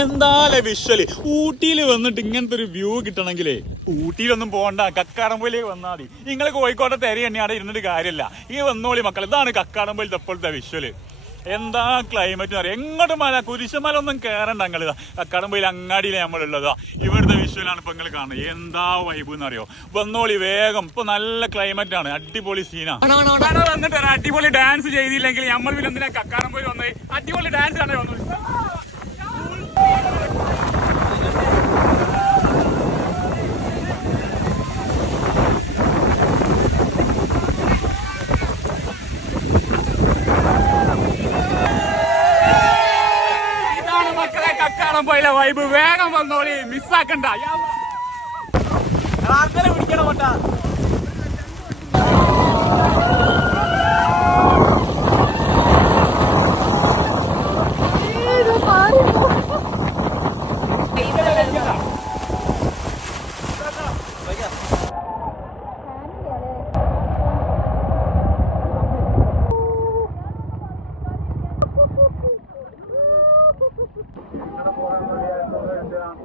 എന്താലേ വിഷ്വൽ? ഊട്ടിയിൽ വന്നിട്ട് ഇങ്ങനത്തെ ഒരു വ്യൂ കിട്ടണമെങ്കിലേ ഊട്ടിയിലൊന്നും പോകണ്ട കക്കാടംപൊയിലേക്ക് വന്നാൽ മതി. നിങ്ങൾ കോഴിക്കോട്ടെ തെരി തന്നെയാണ് ഇരുന്നിട്ട് കാര്യമില്ല. ഈ വന്നോളി മക്കൾ ഇതാണ് കക്കാടംപൊലി ഇപ്പോഴത്തെ വിഷ്വൽ. എന്താ ക്ലൈമറ്റ് അറിയാം എങ്ങോട്ട് മല കുരിശുമല ഒന്നും കയറണ്ട ഞങ്ങൾ കക്കാടംപൊയിൽ അങ്ങാടിയിലെ നമ്മളുള്ളത്. ഇവിടുത്തെ വിഷ്വലാണ് ഇപ്പൊ നിങ്ങൾ കാണുന്നത്. എന്താ വൈബ് എന്ന് അറിയോ? വന്നോളി വേഗം. ഇപ്പൊ നല്ല ക്ലൈമറ്റ് ആണ്. അടിപൊളി സീനാ വന്നിട്ട് അടിപൊളി ഡാൻസ് ചെയ്തില്ലെങ്കിൽ നമ്മൾ പിന്നെ എന്തിനാ കക്കാടംപൊയിൽ വന്നത്? അടിപൊളി ഡാൻസ് ആണ്? വന്നത് ഇതാണ് മക്കളെ കക്കാടം പോയില്ല വൈബ് വേഗം വന്നോളി. മിസ്സാക്കണ്ട അങ്ങനെ പിടിക്കണം കൊണ്ടാ 보람을 위하여 노래하자